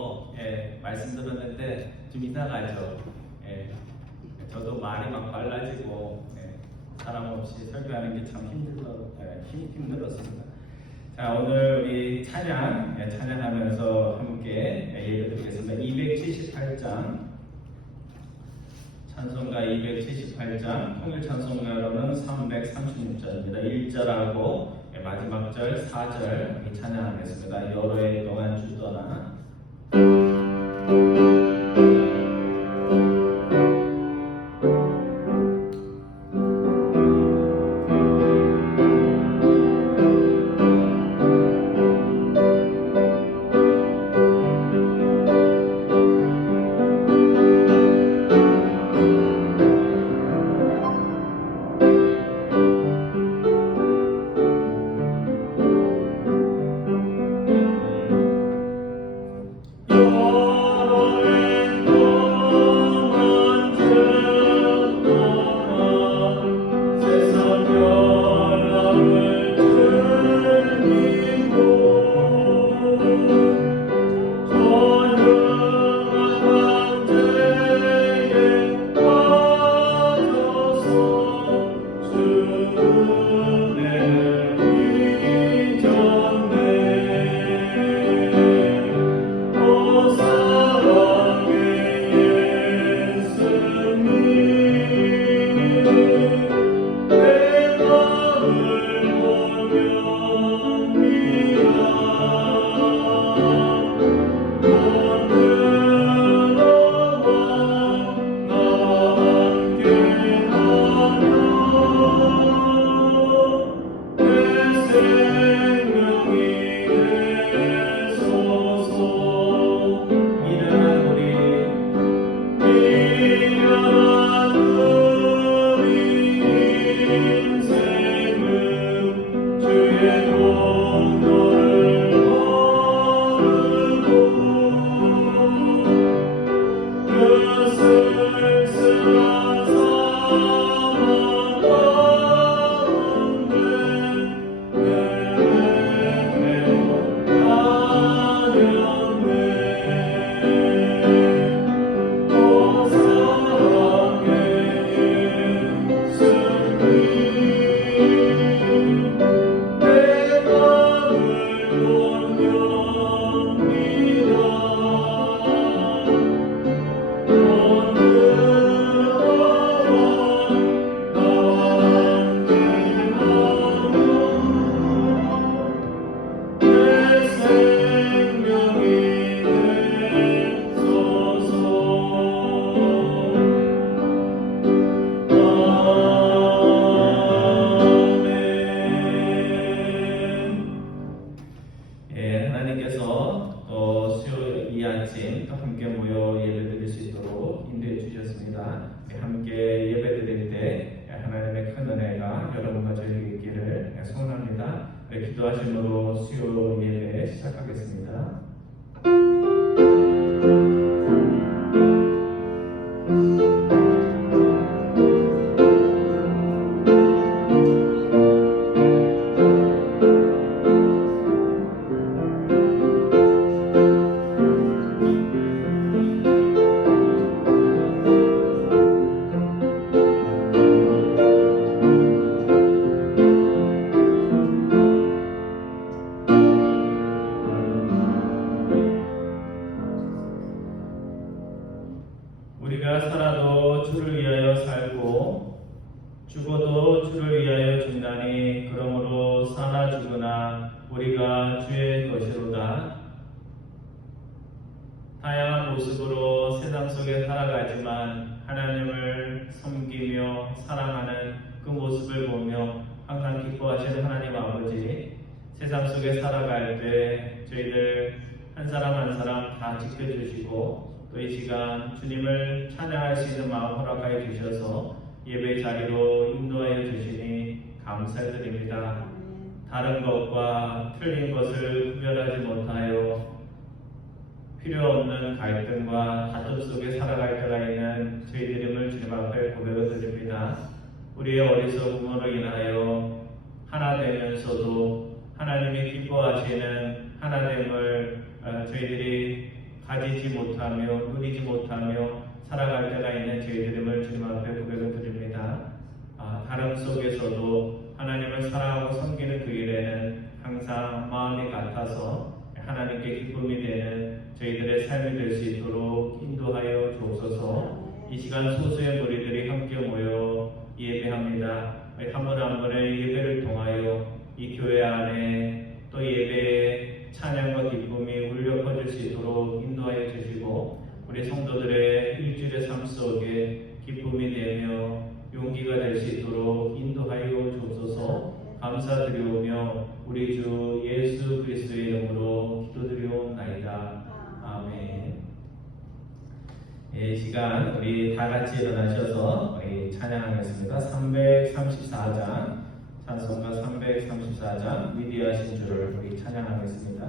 또 말씀 들었는데 좀 이상하죠. 저도 말이 막 빨라지고 사람 없이 설교하는 게 참 힘들었습니다. 자, 오늘 우리 찬양하면서 함께 예배드리겠습니다. 278장 찬송가 278장 통일 찬송가로는 336절입니다. 1절하고 마지막 절 4절 찬양하겠습니다. 여러 해 동안 주더라. 하나님께서 또 수요일 이 아침 또 함께 모여 예배드릴 수 있도록 인도해 주셨습니다. 함께 예배드릴 때 하나님의 큰 은혜가 여러분과 저에게 있기를 소원합니다. 기도하심으로 수요 예배 시작하겠습니다. 우리가 살아도 주를 위하여 살고 죽어도 주를 위하여 죽나니 그러므로 사나 죽으나 우리가 주의 것이로다. 다양한 모습으로 세상 속에 살아가지만 하나님을 섬기며 사랑하는 그 모습을 보며 항상 기뻐하시는 하나님 아버지, 세상 속에 살아갈 때 저희들 한 사람 한 사람 다 지켜주시고 또 이 시간 주님을 찬양할 수 있는 마음 허락하여 주셔서 예배 자리로 인도하여 주시니 감사드립니다. 다른 것과 틀린 것을 구별하지 못하여 필요 없는 갈등과 다툼 속에 살아갈 때가 있는 저희들임을 주님 앞에 고백을 드립니다. 우리의 어리석음으로 인하여 하나 되면서도 하나님이 기뻐하시는 하나됨을 저희들이 가지지 못하며 누리지 못하며 살아갈 때가 있는 저희들임을 주님 앞에 고백을 드립니다. 다름 속에서도 하나님을 사랑하고 섬기는 그 일에는 항상 마음이 같아서 하나님께 기쁨이 되는 저희들의 삶이 될 수 있도록 인도하여 주옵소서. 이 시간 소수의 무리들이 함께 모여 예배합니다. 한 분 한 분의 예배를 통하여 이 교회 안에 또 예배의 찬양과 기쁨이 울려 퍼질 수 있도록 인도하여 주시고 우리 성도들의 일주일의 삶 속에 기쁨이 되며 용기가 될 수 있도록 인도하여 주옵소서. 감사드리오며 우리 주 예수 그리스도의 이름으로 기도드리옵나이다. 아멘. 이 시간 우리 다 같이 일어나셔서 우리 찬양하겠습니다. 334장 찬송가 334장 위대하신 주를 우리 찬양하겠습니다.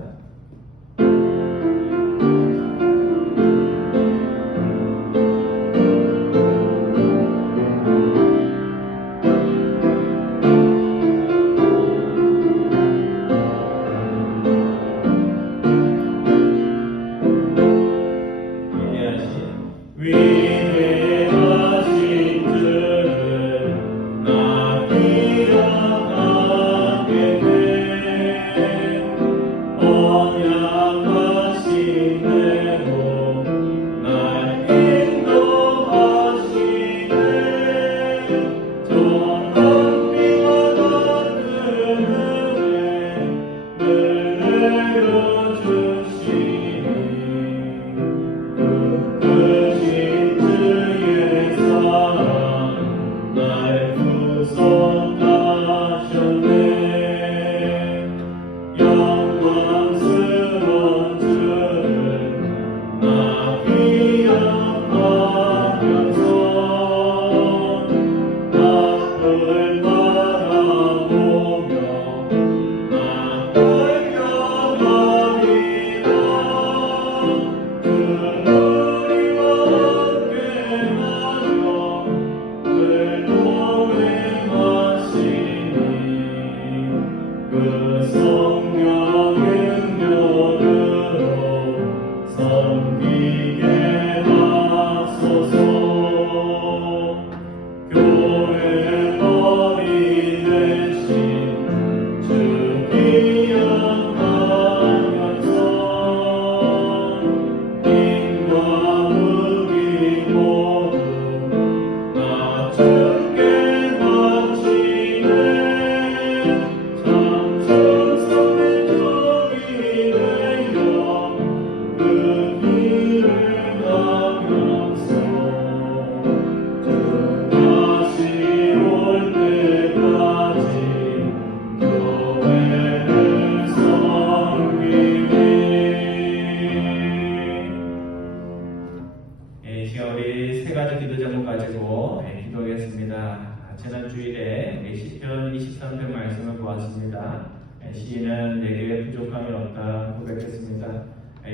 지난 주일에 우리 시편 23편 말씀을 보았습니다. 시인은 내게 부족함이 없다 고백했습니다.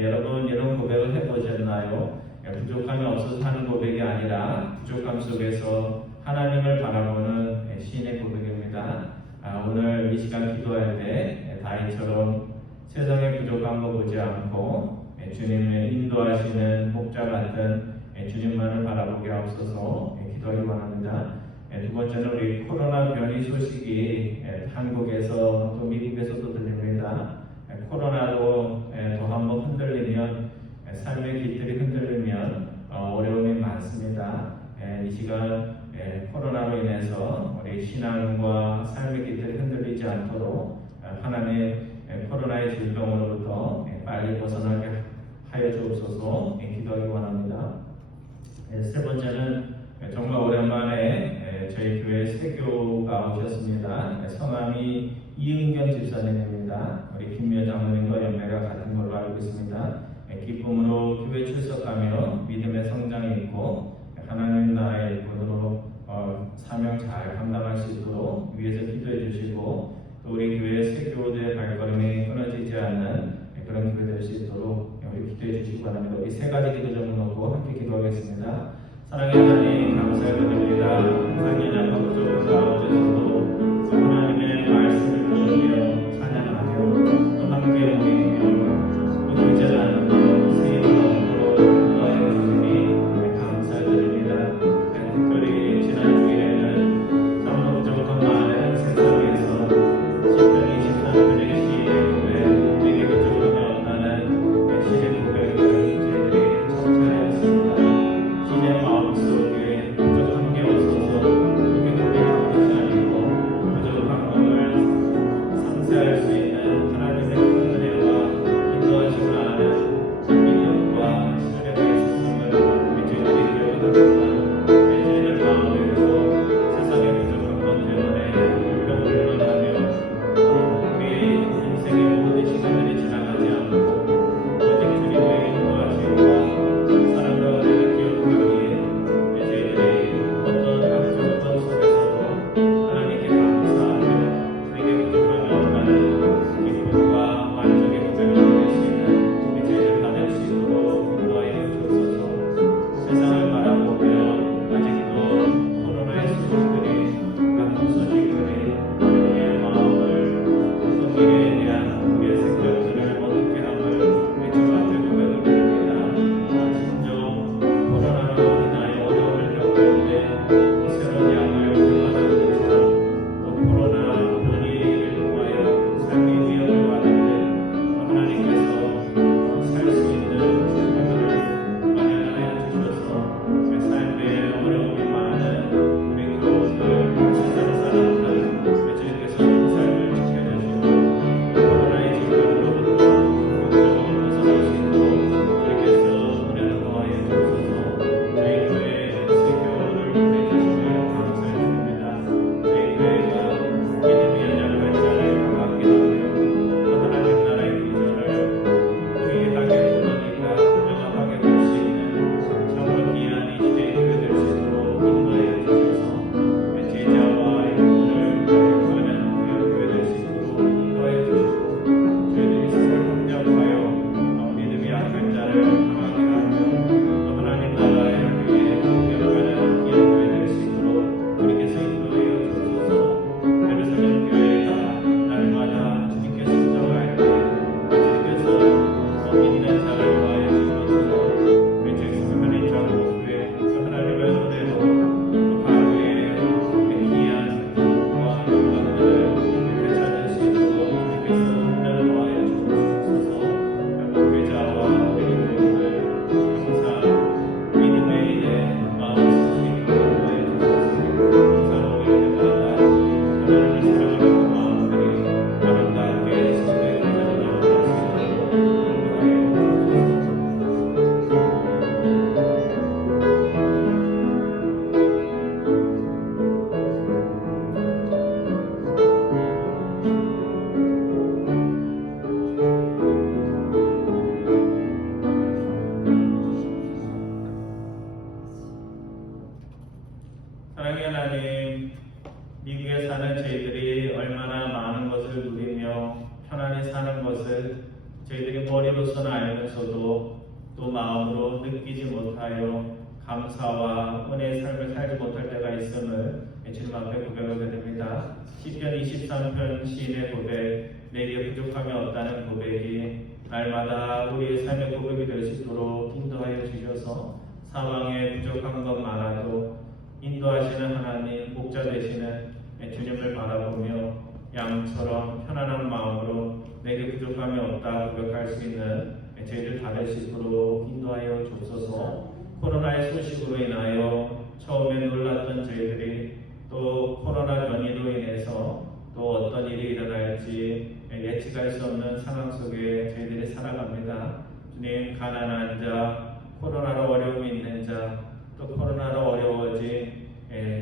여러분 이런 고백을 해보셨나요? 부족함이 없어서 하는 고백이 아니라 부족함 속에서 하나님을 바라보는 시인의 고백입니다. 오늘 이 시간 기도할 때 다윗처럼 세상의 부족함을 보지 않고 주님의 인도하시는 목자 같은 주님만을 바라보게 하옵소서 기도하기 원합니다. 두 번째는 우리 코로나 변이 소식이 한국에서 또 미국에서도 들립니다. 코로나로 더 한번 흔들리면 삶의 깃들이 흔들리면 어려움이 많습니다. 이 시간 코로나로 인해서 우리 신앙과 삶의 깃들이 흔들리지 않도록 하나님 코로나의 질병으로부터 빨리 벗어나게 하여 주옵소서 기도하기 원합니다. 세 번째는 정말 오랜만에 저희 교회 세교가 오셨습니다. 성함이 이은경 집사님입니다. 우리 김미연 장로님과 연배가 같은 걸로 알고 있습니다. 기쁨으로 교회 출석하며 믿음의 성장이 있고 하나님 나라의 일꾼으로 사명 잘 감당할 수 있도록 위에서 기도해 주시고 또 우리 교회 세교도의 발걸음이 끊어지지 않는 그런 교회 될 수 있도록 우리 기도해 주시기 바랍니다. 우리 세 가지 기도 제목 놓고 함께 기도하겠습니다. 사랑의 하나님 감사드립니다. 상인한 부족한 가운데서도 하나님의 말씀을 들으며 찬양하며 또 함께 모이며 또 교제 나누며 세임을 하나님, 미국에 사는 저희들이 얼마나 많은 것을 누리며 편안히 사는 것을 저희들이 머리로서는 알면서도 또 마음으로 느끼지 못하여 감사와 은혜의 삶을 살지 못할 때가 있음을 주님 앞에 고백하게 됩니다. 시편 23편 시인의 고백, 내게 부족함이 없다는 고백이 날마다 우리의 삶의 고백이 될 수 있도록 인도하여 주셔서 사방에 부족한 것 많아도 인도하시는 하나님, 목자 되시는 주님을 바라보며 양처럼 편안한 마음으로 내게 부족함이 없다 고백할 수 있는 저희들 다 될 수 있도록 인도하여 주옵소서. 코로나의 소식으로 인하여 처음에 놀랐던 저희들이 또 코로나 변이로 인해서 또 어떤 일이 일어날지 예측할 수 없는 상황 속에 저희들이 살아갑니다. 주님, 가난한 자, 코로나로 어려움이 있는 자, 또 코로나로 어려워진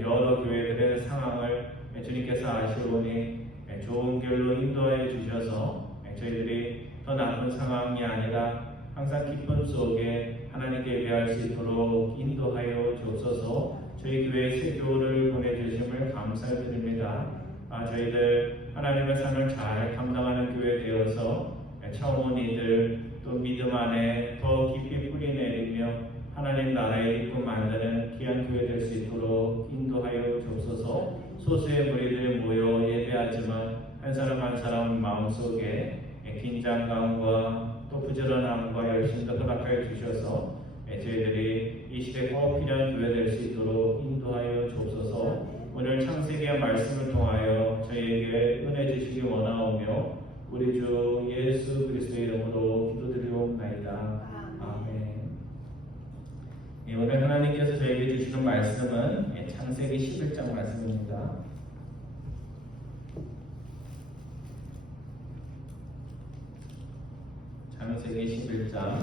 여러 교회들의 상황을 주님께서 아시오니 좋은 길로 인도해 주셔서 저희들이 더 나쁜 상황이 아니라 항상 기쁨 속에 하나님께 예배할 수 있도록 인도하여 주옵소서. 저희 교회에 새 교우를 보내주심을 감사드립니다. 저희들 하나님의 삶을 잘 감당하는 교회 되어서 처음 온 이들 또 믿음 안에 더 깊이 뿌리 내리며 하나님 나라의 일꾼 만드는 귀한 교회 될 수 있도록 인도하여 주옵소서. 소수의 무리들 모여 예배하지만 한 사람 한 사람 마음속에 긴장감과 또 부지런함과 열심도 허락하여 주셔서 저희들이 이 시대에 꼭 필요한 교회 될 수 있도록 인도하여 주옵소서. 오늘 창세기의 말씀을 통하여 저희에게 은혜 주시기 원하오며 우리 주 예수 그리스도의 이름으로 기도드리옵나이다. 아멘. 오늘 하나님께서 저에게 주시는 말씀은 창세기 11장 말씀입니다. 창세기 11장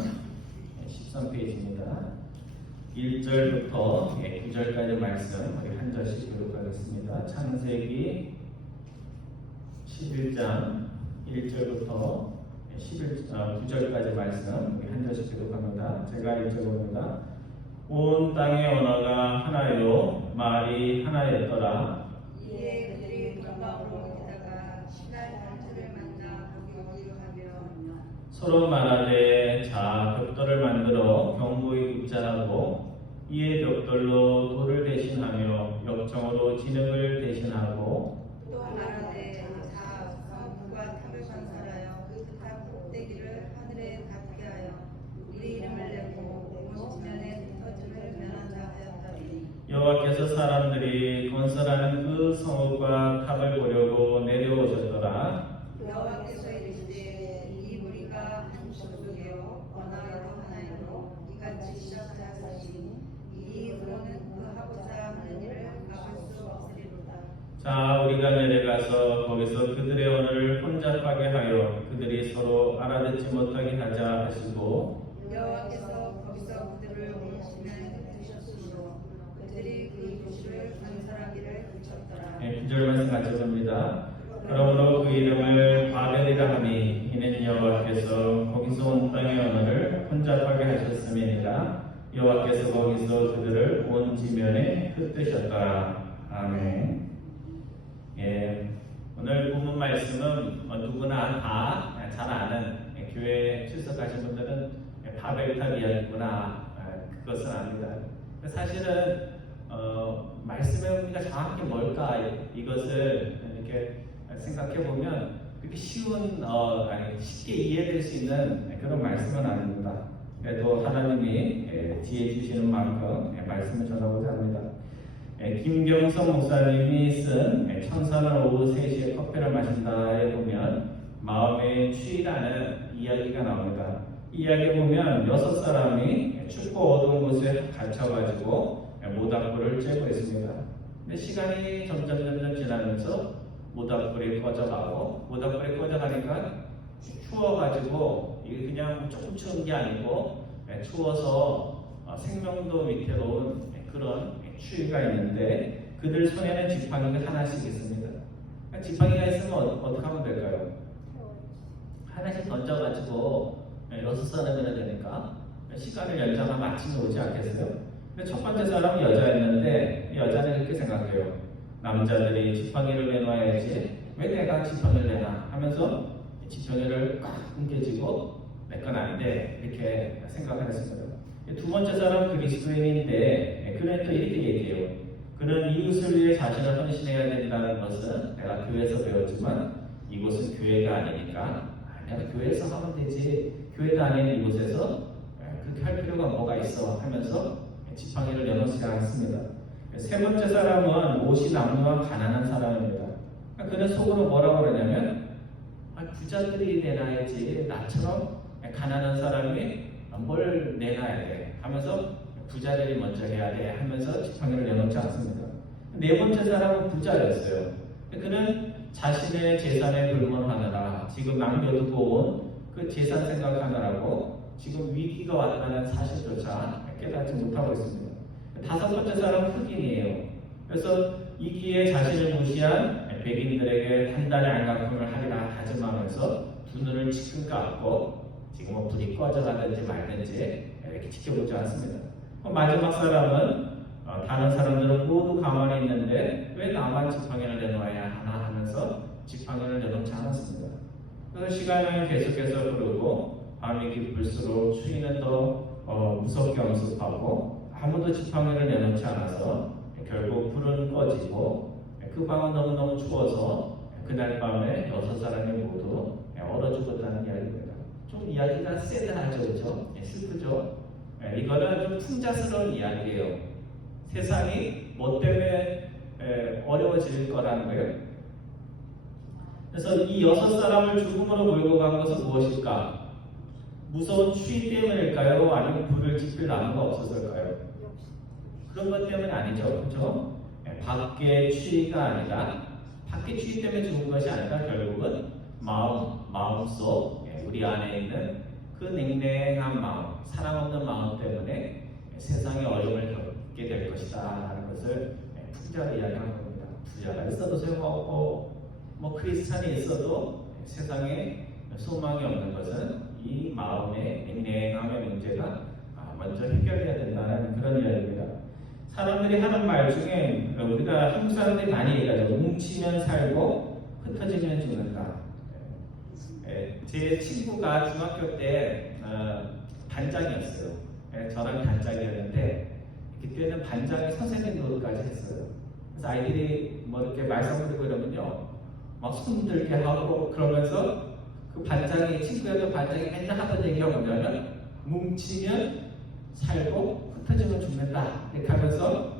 13페이지입니다. 1절부터 9절까지 말씀 우리 한 절씩 교독하겠습니다. 창세기 11장 1절부터 9절까지 말씀 우리 한 절씩 교독합니다. 제가 읽어봅니다. 온 땅의 언어가 하나요 말이 하나였더라. 이에 그들이 동방으로 오다가 신할 단초를 만나 거기 가며 서로 말하되 자 벽돌을 만들어 경고에 굽자하고 이에 벽돌로 돌을 대신하며 역정으로 진흙을 대신하고 또 말하되 자 성과 탑을 건설하여 그 탑 꼭대기를 하늘에 닿게 하여 우리 이름을 내고 온 지면에 터짐을 면한다 하였더니 여호와께서 사람들이 건설하는 그 성읍과 탑을 보려고 내려오셨더라. 여호와께서 이르시되 이 무리가 한 족속이요 언어로 하나이로 이같이 시작하였으니 이 후로는 그 하고자 하는 일을 막을 수 없으리로다. 자 우리가 내려가서 거기서 그들의 언어를 혼잡하게 하여 그들이 서로 알아듣지 못하게 하자 하시고 여호와께서 거기서 그들을 오시면 드셨으므로 그들이 그 도시를 건설하기를 그쳤더라. 9절 말씀 같이 봅니다. 그러므로 그 이름을 바벨이라 하니 이는 여호와께서 거기서 온 땅의 언어를 혼잡하게 하셨음이니라. 여호와께서 거기서 그들을 온 지면에 흩으셨더라. 아멘. 오늘 본문 말씀은 누구나 다 잘 아는 교회 출석하신 분들은 바벨탑 이야기구나 그것은 압니다. 사실은 말씀의 의미가 정확히 뭘까 이것을 이렇게 생각해 보면 그렇게 쉽게 이해될 수 있는 그런 말씀은 아닙니다. 그래도 하나님이 지혜 주시는 만큼 말씀을 전하고자 합니다. 김경성 목사님이 쓴 천사는 오후 3시에 커피를 마신다에 보면 마음의 취라는 이야기가 나옵니다. 이 이야기에 보면 6사람이 춥고 어두운 곳에 갇혀가지고 모닥불을 쬐고 있습니다. 근데 시간이 점점 지나면서 모닥불이 꺼져가고 모닥불이 꺼져가니까 추워가지고 이게 그냥 조금 추운 게 아니고 추워서 생명도 위태로운 그런 추위가 있는데 그들 손에는 지팡이가 하나씩 있습니다. 지팡이가 있으면 어떻게 하면 될까요? 하나씩 던져가지고 6사람이나 되니까 시간을 연장하면 아침에 오지 않겠어요? 근데 첫 번째 사람은 여자였는데 여자는 이렇게 생각해요. 남자들이 지팡이를 내놔야지 왜 내가 지팡이를 내나 하면서 지팡이를 꽉 움켜쥐고 내 건 아닌데 이렇게 생각을 했습니다. 두 번째 사람은 그리스도인인데 그는 또 이렇게 얘기해요. 그는 이웃을 위해 자신을 헌신해야 된다는 것은 내가 교회에서 배웠지만 이곳은 교회가 아니니까 내가 교회에서 하면 되지 교회도 아닌 이곳에서 그렇게 할 필요가 뭐가 있어 하면서 지팡이를 내놓지 않습니다. 세 번째 사람은 옷이 남루한 가난한 사람입니다. 그는 속으로 뭐라고 그러냐면 부자들이 내놔야지 나처럼 가난한 사람이 뭘 내놔야 돼 하면서 부자들이 먼저 해야 돼 하면서 지팡이를 내놓지 않습니다. 네 번째 사람은 부자였어요. 그는 자신의 재산에 불문하느라 지금 남겨두고 온 그 재산 생각하느라고 지금 위기가 왔다는 사실조차 깨닫지 못하고 있습니다. 다섯 번째 사람은 흑인이에요. 그래서 이 기회에 자신을 무시한 백인들에게 단단히 안강품을 하리라 다짐하면서 두 눈을 지금 감고 지금 뭐 불이 꺼져가든지 말든지 이렇게 지켜보지 않습니다. 마지막 사람은 다른 사람들은 모두 가만히 있는데 왜 나만 지팡이를 내놓아야 하나 하면서 지팡이를 내놓지 않았습니다. 그래서 시간은 계속해서 흐르고 밤이 깊을수록 추위는 더 무섭게 엄습하고 아무도 지팡이를 내놓지 않아서 결국 불은 꺼지고 그 방은 너무너무 추워서 그날 밤에 6사람이 모두 얼어 죽었다는 이야기입니다. 좀 이야기가 새드하죠, 그렇죠? 슬프죠? 이거는 좀 풍자스러운 이야기예요. 세상이 뭐 때문에 어려워질 거라는 거예요. 그래서 이 6사람을 죽음으로 몰고 간 것은 무엇일까? 무서운 추위 때문일까요? 아니면 불을 지필 나무가 없어서일까요? 그런 것 때문에 아니죠, 그렇죠? 밖에 추위가 아니라 밖에 추위 때문에 죽은 것이 아니라 결국은 마음속 우리 안에 있는 그 냉랭한 마음, 사랑 없는 마음 때문에 세상의 어려움을 겪게 될 것이다 라는 것을 풍자로 이야기한 겁니다. 부자가 있어도 소용없고 뭐 크리스찬이 있어도 세상에 소망이 없는 것은 이 마음의 냉랭함의 문제가 먼저 해결해야 된다는 그런 이야기입니다. 사람들이 하는 말 중에 우리가 한국 사람들이 많이 얘기하죠. 뭉치면 살고 흩어지면 죽는다. 제 친구가 중학교 때 반장이었어요. 저랑 반장이었는데 그때는 반장이 선생님 노릇까지 했어요. 그래서 아이들이 뭐 이렇게 말썽 부리고 이러면요 막 손들게 하고 그러면서 그 반장이 친구였던 반장이 맨날 하던 얘기가 뭐냐면 뭉치면 살고 흩어지면 죽는다 이렇게 하면서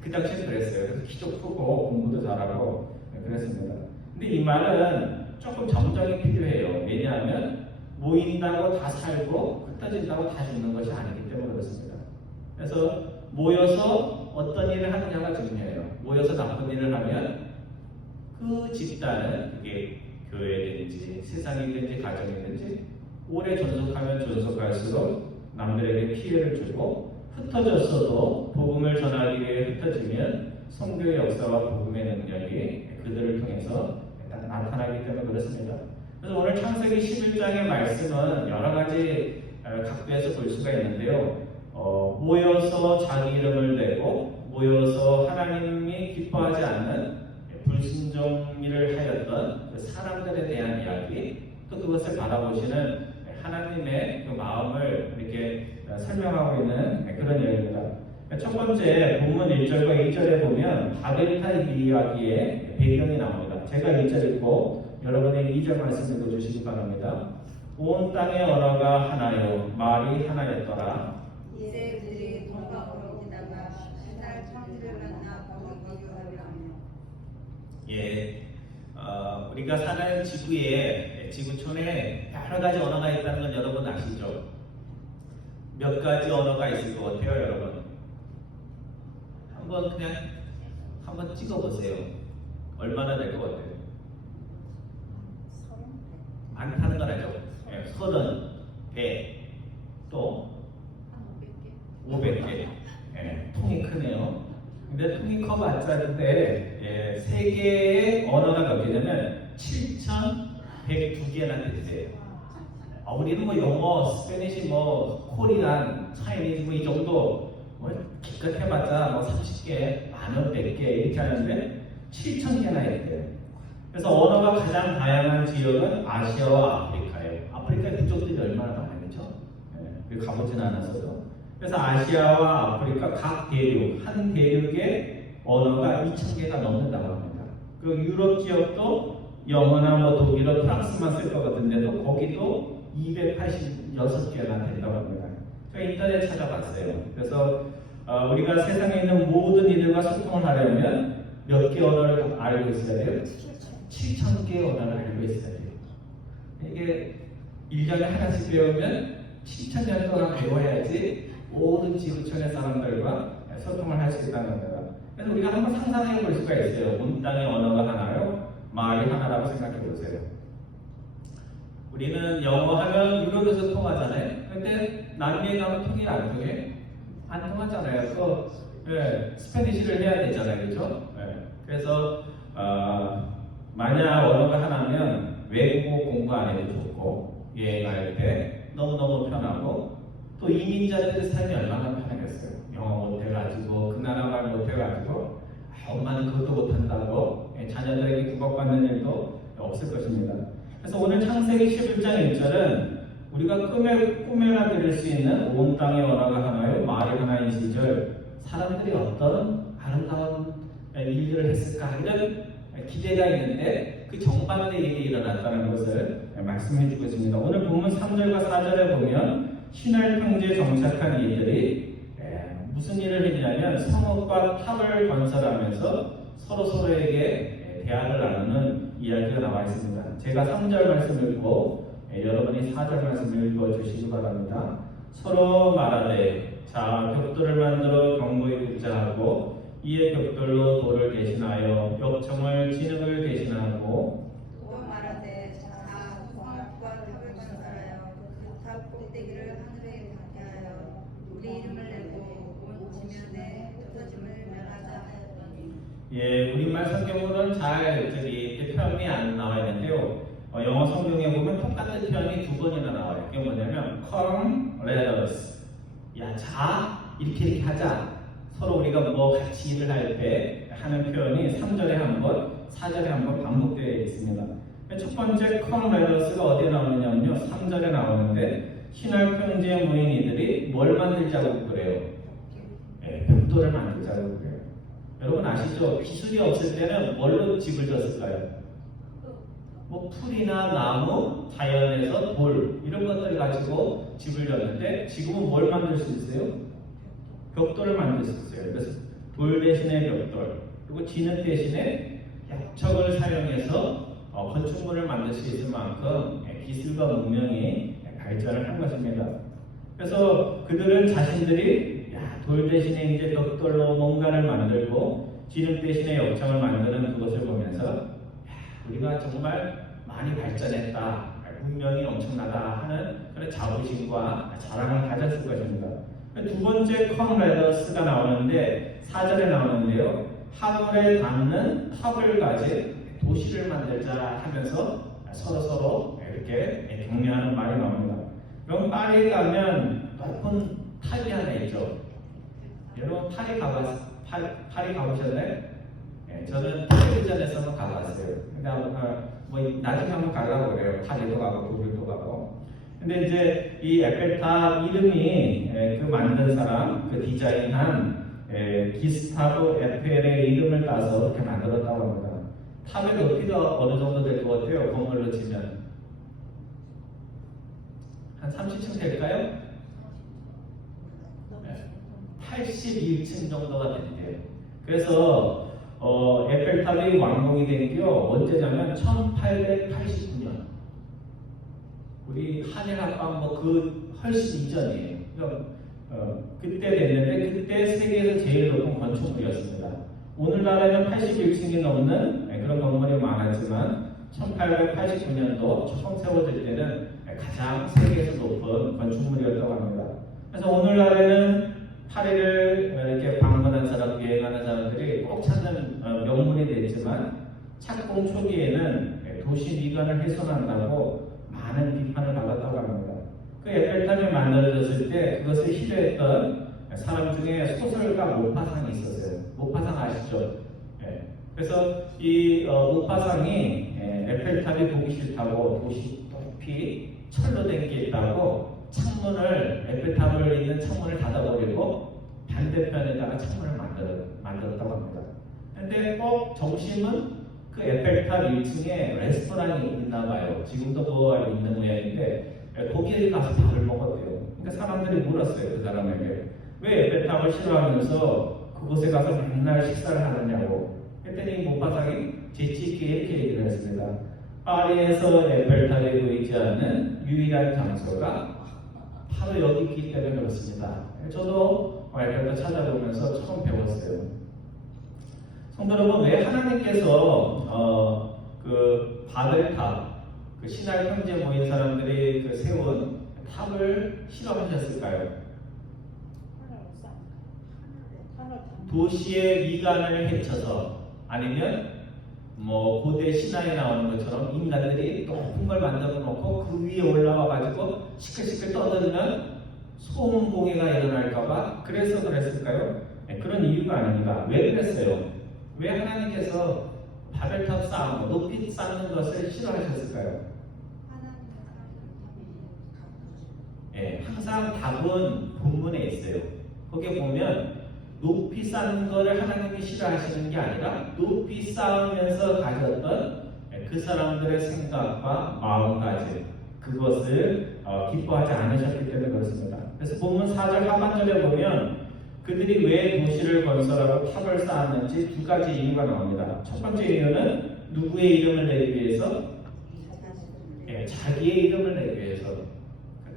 그 당시에 그랬어요. 그래서 키도 크고 공부도 잘하고 그랬습니다. 근데 이 말은 조금 정정이 필요해요. 왜냐하면 모인다고 다 살고 흩어진다고 다 죽는 것이 아니기 때문에 그렇습니다. 그래서 모여서 어떤 일을 하느냐가 중요해요. 모여서 나쁜 일을 하면 그 집단은 그게 교회든지 세상이든지 가정이든지 오래 존속하면 존속할수록 남들에게 피해를 주고 흩어졌어도 복음을 전하기 위해 흩어지면 선교의 역사와 복음의 능력이 그들을 통해서 나타나기 때문에 그렇습니다. 그래서 오늘 창세기 11장의 말씀은 여러 가지 각도에서 볼 수가 있는데요. 모여서 자기 이름을 대고 모여서 하나님이 기뻐하지 않는 불순종일을 하였던 그 사람들에 대한 이야기, 또 그것을 바라보시는 하나님의 그 마음을 이렇게 설명하고 있는 그런 이야기입니다. 첫 번째 본문 1절과 2절에 보면 바벨탑 이야기의 배경이 나옵니다. 제가 1절 읽고 여러분의 2절 말씀 읽어주시기 바랍니다. 온 땅의 언어가 하나요 말이 하나였더라. 이제 그들이 동방으로 오다가 신할 천지를 만나 거기하며. 우리가 사는 지구촌에 여러 가지 언어가 있다는 건 여러분 아시죠? 몇 가지 언어가 있을 것 같아요, 여러분? 한번 찍어보세요. 얼마나 될 것 같아요? 많다는 건 아니죠. 30, 100, 또 500개. 통이 크네요. 근데 통이 커봤자인데 세계의 언어가 몇 개냐면 7,102개나 되세요. 우리는 뭐 영어, 스페니시, 뭐 코리안, 차이니즈 뭐 이 정도 뭐 기껏 해봤자 뭐 30개, 만원, 100개 이렇게 하는데 7,000개나 했대요. 그래서 언어가 가장 다양한 지역은 아시아와 아프리카예요. 아프리카 그쪽들이 얼마나 많겠죠? 예, 가보진 않았어도. 그래서 아시아와 아프리카 각 대륙, 한 대륙의 언어가 2,000개가 넘는다고 합니다. 그 유럽 지역도 영어나 뭐 독일어, 프랑스만 쓸 것 같은데도 거기도 286개나 된다고 합니다. 제가 인터넷 찾아봤어요. 그래서 우리가 세상에 있는 모든 이들과 소통을 하려면 몇 개 언어를 알고 있어야 돼요? 7,000개 언어를 알고 있어야 돼요. 이게 1년에 하나씩 배우면 7,000년 동안 배워야지 모든 지구촌의 사람들과 소통을 할 수 있다는 겁니다. 그래서 우리가 한번 상상해 볼 수가 있어요. 온 땅의 언어가 하나요? 말이 하나라고 생각해 보세요. 우리는 영어 하면 유럽에서 통하잖아요. 근데 남미에 가면 통이 안 통해? 안 통하잖아요. 또 스페니쉬를 해야 되잖아요. 그렇죠? 그래서 만약 언어가 하나면 외국어 공부 안 해도 좋고 여행할 때 너무너무 편하고 또 이민자들의 삶이 얼마나 편하겠어요. 영어 못해가지고 그 나라 말 못해가지고 엄마는 그것도 못한다고 자녀들에게 구박받는 일도 없을 것입니다. 그래서 오늘 창세기 11장 1절은 우리가 꿈에나 그릴 수 있는 온 땅의 언어가 하나요, 말이 하나인 시절 사람들이 어떤 아름다운 일들을 했을까 이런 기대가 있는데 그 정반대의 일이 일어났다는 것을 말씀해 주고 있습니다. 오늘 본문 3절과 4절에 보면 시날 평지에 정착한 이들이 무슨 일을 했냐면 성읍과 탑을 건설하면서 서로에게 대화를 나누는 이야기가 나와 있습니다. 제가 3절 말씀을 읽고 여러분이 4절 말씀을 읽어주시기 바랍니다. 서로 말하되 자 벽돌을 만들어 견고히 붙자 하고 이에 벽돌로 돌을 대신하여 벽청을 진흙을 대신하고 또 말하되 자 성읍과 탑을 건설하여 그 탑 꼭대기를 하늘에 닿게 하여 우리 이름을 내고 온 지면에 흩어짐을 면하자 하였더니. 예, 우리말 성경으로는 잘 저기 표현이 안 나와 있는데요. 영어 성경에 보면 똑같은 표현이 두 번이나 나와요. 그게 뭐냐면 come, let us. 야, 자, 이렇게 하자. 서로 우리가 뭐 같이 일을 할 때 하는 표현이 3절에 한 번, 4절에 한 번 반복되어 있습니다. 첫 번째 come, let us가 어디에 나오느냐면요. 3절에 나오는데 신할 평지의 무인이들이 뭘 만들자고 그래요? 예, 벽돌을 만들자고 그래요. 여러분 아시죠? 기술이 없을 때는 뭘로 집을 졌을까요? 뭐 풀이나 나무, 자연에서 돌 이런 것들 가지고 집을 졌는데 지금은 뭘 만들 수 있어요? 벽돌을 만들 수 있어요. 그래서 돌 대신에 벽돌 그리고 진흙 대신에 약척을 사용해서 건축물을 만들 수 있을 만큼 기술과 문명이 발전을 한 것입니다. 그래서 그들은 자신들이 돌 대신에 이제 벽돌로 뭔가를 만들고 진흙 대신에 역청을 만드는 그것을 보면서 우리가 정말 많이 발전했다, 문명이 엄청나다 하는 그런 자부심과 자랑을 가졌을 것입니다. 두 번째 come let us가 나오는데 4절에 나오는데요. 하늘에 닿는 탑을 가진 도시를 만들자 하면서 서로 이렇게 격려하는 말이 나옵니다. 그럼 파리에 가면 높은 탑이 하나 있죠. 여러분 파리 가보셨나요? 네, 저는 텔레비전에서만 가봤어요. 근데 뭐 나중에 한번 가려고 그래요. 파리도 가고 독일도 가고. 근데 이제 이 에펠탑 이름이 그 만든 사람, 그 디자인한 기스타브 에펠의 이름을 따서 이렇게 만들었다고 합니다. 탑의 높이가 어느 정도 될 것 같아요? 건물로 치면 한 30층 될까요? 81층 정도가 된대요. 그래서 에펠탑이 완공이 된 게 언제냐면 1889년. 우리 한일합방 그 훨씬 이전이에요. 그때 됐는데 그때 세계에서 제일 높은 건축물이었습니다. 오늘날에는 81층이 넘는 그런 건물이 많았지만 1889년도 처음 세워질 때는 가장 세계에서 높은 건축물이었다고 합니다. 그래서 오늘날에는 파리를 이렇게 방문한 사람, 여행하는 사람들이 꼭 찾는 명물이 됐지만 착공 초기에는 도시 미관을 훼손한다고 많은 비판을 받았다고 합니다. 그 에펠탑이 만들어졌을 때 그것을 싫어했던 사람 중에 소설가 모파상이 있었어요. 모파상 아시죠? 예. 그래서 이 모파상이 에펠탑이 보기 싫다고 도시 높이 철로 된 게 있다고 창문을 에펠탑을 있는 창문을 닫아버리고 반대편에다가 창문을 만들었다고 합니다. 근데 꼭 점심은 그 에펠탑 1층에 레스토랑이 있나 봐요. 지금도 그거 있는 모양인데 거기에 가서 밥을 먹었대요. 그러니까 사람들이 물었어요. 그 사람에게 왜 에펠탑을 싫어하면서 그곳에 가서 맨날 식사를 하느냐고. 했더니 모파상이 재치 있게 이렇게 얘기를 했습니다. 파리에서 에펠탑이 보이지 않는 유일한 장소가 바로 여기 있기 때문에 그렇습니다. 저도 에펠탑 찾아보면서 처음 배웠어요. 성도 여러분, 왜 하나님께서 그 바벨탑, 그 신할 형제 모인 사람들이 그 세운 탑을 싫어하셨을까요? 도시의 미간을 헤쳐서, 아니면 뭐 고대 신화에 나오는 것처럼 인간들이 높은 걸 만들어 놓고 그 위에 올라와 가지고 시끌시끌 떠들면 소음 공해가 일어날까봐 그래서 그랬을까요? 그런 이유가 아닙니다. 왜 그랬어요? 왜 하나님께서 바벨탑 쌓은 거, 높이 쌓는 것을 싫어하셨을까요? 항상 답은 본문에 있어요. 거기에 보면 높이 쌓는 것을 하나님이 싫어하시는 게 아니라 높이 쌓으면서 가졌던 그 사람들의 생각과 마음가짐, 그것을 기뻐하지 않으셨기 때문에 그렇습니다. 그래서 본문 4절 하반절에 보면 그들이 왜 도시를 건설하고 탑을 쌓았는지 두 가지 이유가 나옵니다. 첫 번째 이유는 누구의 이름을 내기 위해서? 자기의 이름을 내기 위해서.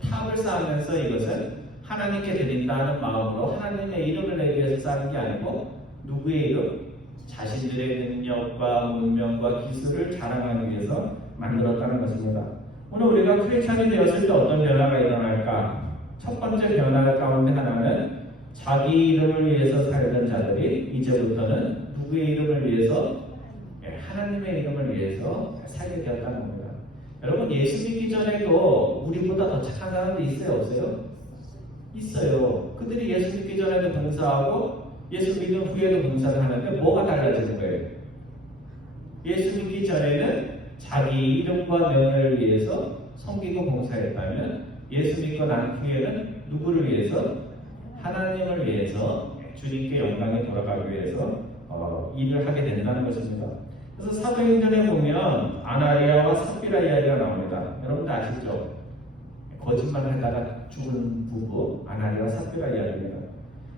탑을 쌓으면서 이것은 하나님께 드린다는 마음으로 하나님의 이름을 내기 위해서 쌓는 게 아니고 누구의 이름? 자신들의 능력과 문명과 기술을 자랑하기 위해서 만들었다는 것입니다. 오늘 우리가 크리스찬이 되었을 때 어떤 변화가 일어날까? 첫 번째 변화 가운데 하나는 자기 이름을 위해서 살던 자들이 이제부터는 누구의 이름을 위해서? 하나님의 이름을 위해서 살게 되었다는 겁니다. 여러분, 예수 믿기 전에도 우리보다 더 착한 사람들이 있어요, 없어요? 있어요. 그들이 예수 믿기 전에도 봉사하고 예수 믿은 후에도 봉사를 하는데 뭐가 달라지는 거예요? 예수 믿기 전에는 자기 이름과 명예를 위해서 섬기고 봉사했다면 예수 믿고 난 후에는 누구를 위해서? 하나님을 위해서 주님께 영광이 돌아가기 위해서 일을 하게 된다는 것입니다. 그래서 사도행전에 보면 아나니아와 삽비라 이야기가 나옵니다. 여러분들 아시죠? 거짓말하다가 죽은 부부 아나니아와 삽비라 이야기입니다.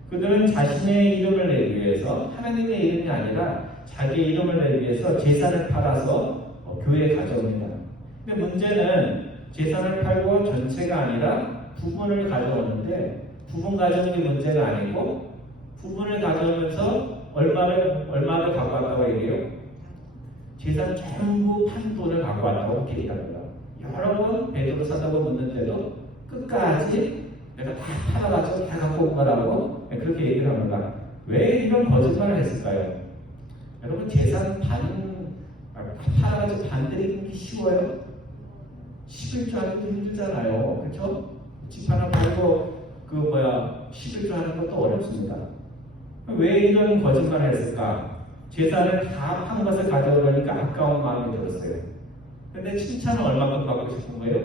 그들은 자신의 이름을 내기 위해서 하나님의 이름이 아니라 자기의 이름을 내기 위해서 재산을 팔아서 교회에 가져옵니다. 근데 문제는 재산을 팔고 전체가 아니라 부분을 가져오는데 부분 가져오는 게 문제가 아니고 부분을 가져오면서 얼마를 갖고 왔다고 얘기해요? 재산 전부 판 돈을 갖고 왔다고 얘기합니다. 여러 번 베드로 사다고 묻는데도 끝까지 내가 다 팔아가지고 다 갖고 온 거라고 그렇게 얘기를 합니다. 왜 이런 거짓말을 했을까요? 여러분, 재산 팔아가지고 반 드리는 게 쉬워요? 11조 하기도 힘들잖아요. 그렇죠? 집 하나 팔고 11조 하는 것도 어렵습니다. 왜 이런 거짓말을 했을까? 재산을 다 판 것을 가져오려니까 아까운 마음이 들었어요. 근데 칭찬은 얼마큼 받고 싶은 거예요?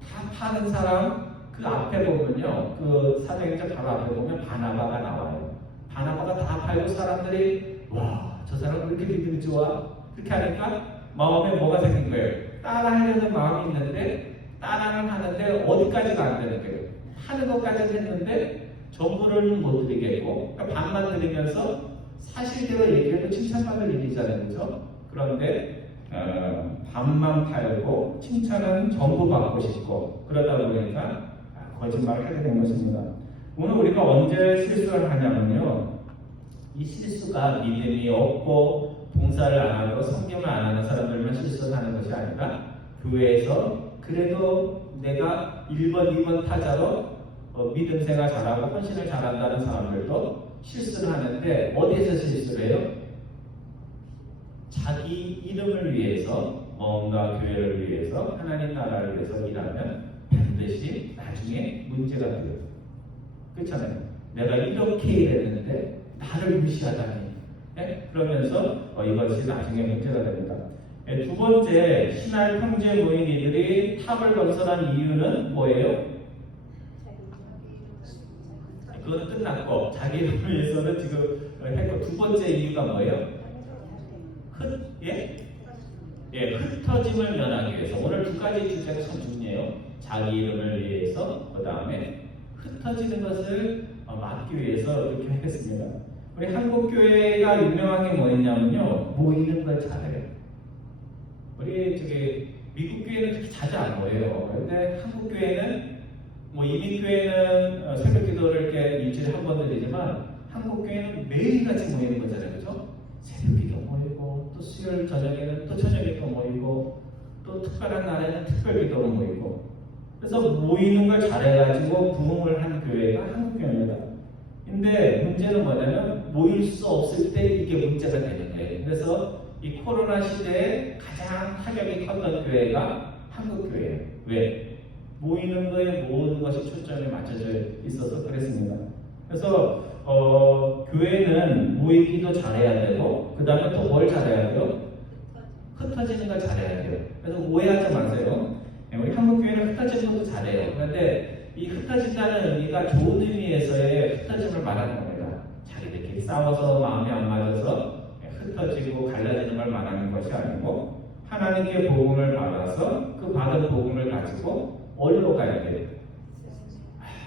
다 파는 사람 그 앞에 보면요, 그 사도행전 바로 앞에 보면 바나바가 나와요. 바나바가 다 팔고 사람들이 와, 저 사람 왜 이렇게 믿음이 좋아? 그렇게 하니까 마음에 뭐가 생긴 거예요? 따라하려는 마음이 있는데 따라는 하는데 어디까지가 안 되는 거예요. 하는 것까지는 했는데 전부를 못 드리겠고, 그러니까 반만 드리면서 사실대로 얘기해도 칭찬받을 일이잖아요, 그렇죠? 그런데 반만 팔고 칭찬은 전부 받고 싶고, 그러다 보니까 거짓말을 하게 된 것입니다. 오늘 우리가 언제 실수를 하냐면요, 이 실수가 믿음이 없고 봉사를 안 하고 성경을 안 하는 사람들만 실수를 하는 것이 아니라 교회에서 그래도 내가 1번, 2번 타자로 믿음 생활 잘하고 헌신을 잘한다는 사람들도 실수를 하는데 어디에서 실수를 해요? 자기 이름을 위해서, 뭔가 교회를 위해서, 하나님 나라를 위해서 일하면 반드시 나중에 문제가 돼요. 그렇잖아요. 내가 이렇게 일했는데 나를 무시하다니. 예? 그러면서 이것이 나중에 문제가 됩니다. 예, 두 번째, 신할 형제 모인이들이 탑을 건설한 이유는 뭐예요? 그거는 끝났고 자기 이름을 위해서는 지금 했고, 두 번째 이유가 뭐예요? 흩어짐을 면하기 위해서. 오늘 두 가지 주제가 참 중요해요. 자기 이름을 위해서, 그 다음에 흩어지는 것을 막기 위해서 그렇게 했습니다. 우리 한국 교회가 유명한 게 뭐였냐면요, 모이는 걸 잘해요. 우리 미국 교회는 그렇게 자주 안 모여요. 그런데 한국 교회는 이민 교회는 새벽 기도를 이렇게 일주일에 한 번 드리지만 한국 교회는 매일같이 모이는 거잖아요, 그렇죠? 새벽 기도 모이고 또 수요일 저녁에는 또 저녁 기도 모이고 또 특별한 날에는 특별 기도로 모이고, 그래서 모이는 걸 잘해가지고 부흥을 한 교회가 한국 교회입니다. 근데 문제는 뭐냐면 모일 수 없을 때 이게 문제가 되는 거예요. 그래서 이 코로나 시대에 가장 타격이 컸던 교회가 한국 교회예요. 왜? 모이는 거에 모든 것이 초점이 맞춰져 있어서 그랬습니다. 그래서 교회는 모이기도 잘해야 되고, 그 다음에 또 뭘 잘해야 돼요? 흩어지는 걸 잘해야 돼요. 그래서 오해하지 마세요. 우리 한국 교회는 흩어지는 것도 잘해요. 그런데 이 흩어진다는 의미가 좋은 의미에서의 흩어짐을 말하는 겁니다. 자기들끼리 싸워서 마음이 안 맞아서 흩어지고 갈라지는 걸 말하는 것이 아니고, 하나님께 복음을 받아서 그 받은 복음을 가지고 어디로 가야 돼요?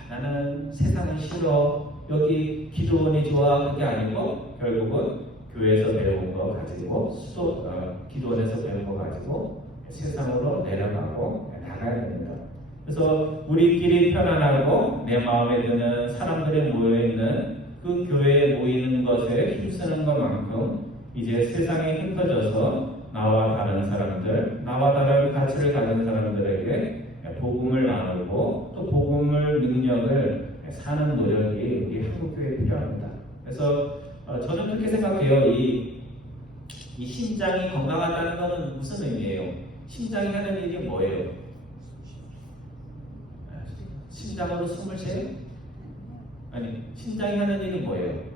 나는 세상은 싫어, 여기 기도원이 좋아, 그게 아니고 결국은 교회에서 배운 거 가지고 기도원에서 배운 거 가지고 세상으로 내려가고 나가야 됩니다. 그래서 우리끼리 편안하고 내 마음에 드는 사람들이 모여있는 그 교회에 모이는 것에 힘쓰는 것만큼 이제 세상에 흩어져서 나와 다른 사람들, 나와 다른 가치를 가진 사람들에게 복음을 나누고 또 복음을 능력을 사는 노력이 우리 한국교회에 필요합니다. 그래서 저는 그렇게 생각해요. 이 심장이 건강하다는 것은 무슨 의미예요? 심장이 하는 일이 뭐예요? 심장으로 숨을 쉬어요? 아니, 심장이 하는 일이 뭐예요?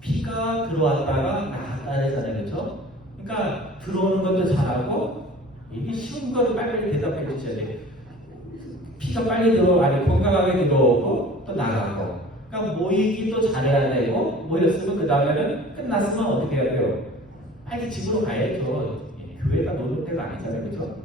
피가 들어왔다가 나갔다 하잖아요, 그렇죠? 그러니까 들어오는 것도 잘하고, 이게 쉬운 거를 빨리 대답해 주셔야 돼요. 피가 빨리 아니 건강하게 들어오고 또 나가고. 그러니까 모이기도 잘해야 되고, 모였으면 그 다음에는 끝났으면 어떻게 해야 돼요? 빨리 집으로 가야죠. 교회가 노는 때가 아니잖아요, 그렇죠?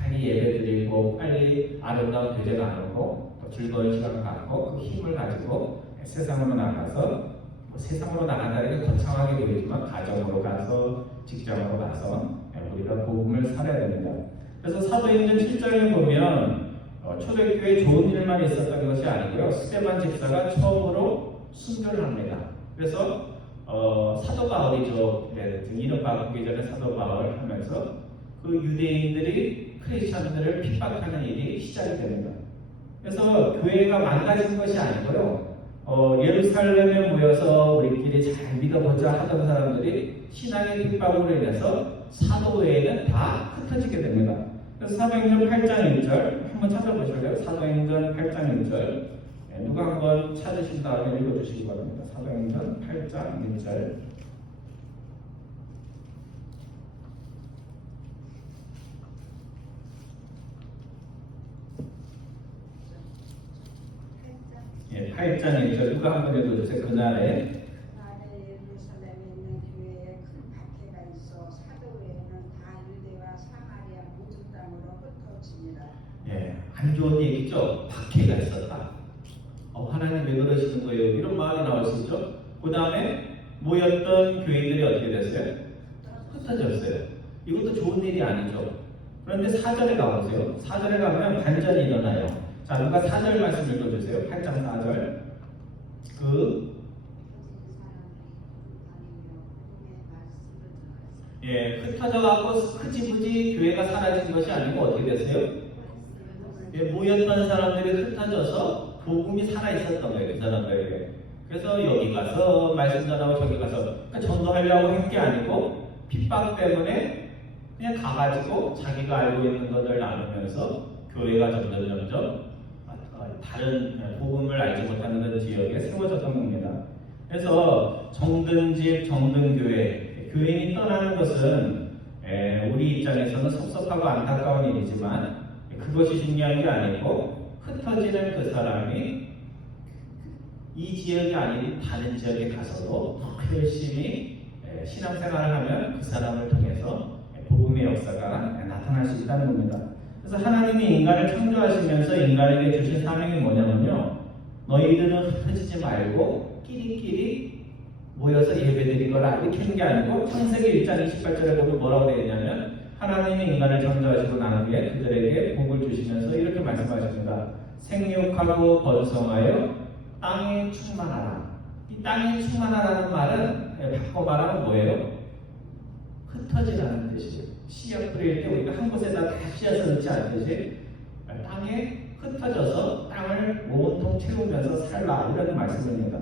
빨리 예배 드리고, 빨리 아름다운 교제 나누고, 또 즐거운 시간 갖고, 그 힘을 가지고 세상으로 나가서, 세상으로 나간다는 게 거창하게 보이지만 가정으로 가서, 직장으로 가서 우리가 복음을 살아야 됩니다. 그래서 사도행전 7장에 보면 초대교회에 좋은 일만 있었던 것이 아니고요, 스데반 집사가 처음으로 순교를 합니다. 그래서 사도 바울이죠. 이름 바꾸기 전에 사도 바울 하면서 그 유대인들이 크리스천들을 핍박하는 일이 시작이 됩니다. 그래서 교회가 망가진 것이 아니고요, 예루살렘에 모여서 우리끼리 잘 믿어보자 하던 사람들이 신앙의 핍박으로 인해서 사도회에는 다 흩어지게 됩니다. 그래서 사도행전 8장 1절 한번 찾아보실래요? 사도행전 8장 1절 누가 한번 찾으신 다음에 읽어주시기 바랍니다. 사도행전 8장 1절. 예, 8장 1절 누가 한번 읽어주세요. 그날에 예루살렘에 있는 교회에 큰 박해가 있어 사도회에는 다 유대와 사마리아 모든 땅으로 흩어집니다. 예, 안 좋은 얘기죠. 박해가 있었다. 하나님 왜 그러시는 거예요? 이런 말이 나올 수 있죠. 그 다음에 모였던 교인들이 어떻게 됐어요? 흩어졌어요. 이것도 좋은 일이 아니죠. 그런데 4절에 가보세요. 4절에 가면 반전이 일어나요. 자, 누가 4절 말씀 읽어주세요. 8장 4절. 흩어져갖고 흐지부지 교회가 사라진 것이 아니고 어떻게 됐어요? 모였던 사람들이 흩어져서 복음이 살아있었던 거예요, 그 사람들에게. 그래서 여기 가서 말씀 전하고 저기 가서, 그러니까 전도하려고 한 게 아니고 핍박 때문에 그냥 가가지고 자기가 알고 있는 것을 나누면서 교회가 점점 다른 복음을 알지 못하는 그런 지역에 세워졌던 겁니다. 그래서 정든집, 정든교회, 교인이 떠나는 것은 우리 입장에서는 섭섭하고 안타까운 일이지만 그것이 중요한 게 아니고 흩어지는 그 사람이 이 지역이 아닌 다른 지역에 가서도 더 열심히 신앙생활을 하면 그 사람을 통해서 복음의 역사가 나타날 수 있다는 겁니다. 그래서 하나님이 인간을 창조하시면서 인간에게 주신 사명이 뭐냐면요, 너희들은 흩어지지 말고 끼리끼리 모여서 예배드리거라 이렇게 하는 게 아니고, 창세기 1장 28절에 보면 뭐라고 되어 있냐면 하나님이 인간을 창조하시고 난 후에 그들에게 복을 주시면서 이렇게 말씀하십니다. 생육하고 번성하여 땅에 충만하라. 이 땅에 충만하라는 말은 바꿔 말하면 뭐예요? 흩어지라는 뜻이에요. 씨앗 뿌릴 때 우리가 한 곳에다 다 씨앗을 넣지 않듯이 땅에 흩어져서 땅을 온통 채우면서 살라 이런 말씀입니다.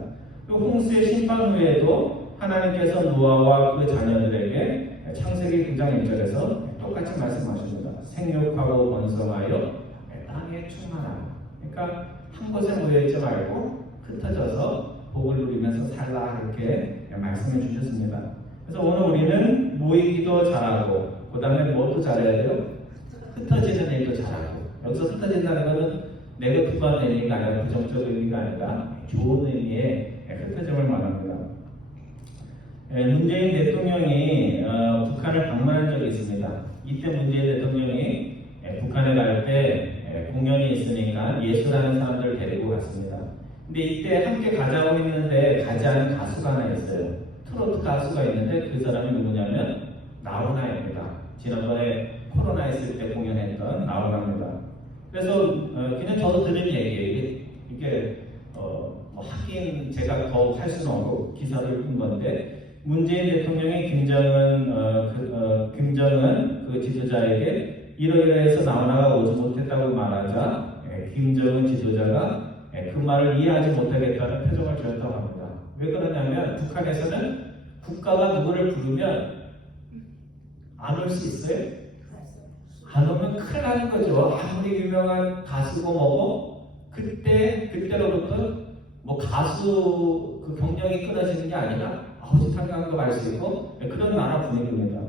또 홍수의 심판 후에도 하나님께서 노아와 그 자녀들에게 창세기 9장 1절에서 똑같이 말씀하십니다. 생육하고 번성하여 땅에 충만하라. 그러니까 한 곳에 모여있지 말고 흩어져서 복을 누리면서 살라 이렇게 말씀해 주셨습니다. 그래서 오늘 우리는 모이기도 잘하고 그 다음에 뭐도 잘해야 돼요? 흩어지는 일도 잘하고. 여기서 흩어진다는 것은 네거티브한 의미가 아니라 부정적 의미가 아니라 좋은 의미의 흩어짐을 말합니다. 문재인 대통령이 북한을 방문한 적이 있습니다. 이때 문재인 대통령이 북한에 갈 때 공연이 있으니까 예술하는 사람들을 데리고 갔습니다. 근데 이때 함께 가자고 했는데 가지 않은 가수가 하나 있어요. 트로트 가수가 있는데 그 사람이 누구냐면 나훈아입니다. 지난번에 코로나 있을 때 공연했던 나훈아입니다. 그래서 그냥 저도 들은 얘기예요. 이게 하긴 제가 더 할 수는 없고 기사를 읽은 건데, 문재인 대통령이 김정은 그 지도자에게 이러이러해서 나훈아가 오지 못했다고 말하자 김정은 지도자가 그 말을 이해하지 못하겠다는 표정을 지었다고 합니다. 왜 그러냐면 북한에서는 국가가 누구를 부르면 안 올 수 있어요? 안 오면 큰일 나는 거죠. 아무리 유명한 가수고 뭐고 그때로부터 뭐 가수 그 경력이 끊어지는 게 아니라 허짓한다는 걸 알 수 있고 그런 나라 분위기입니다.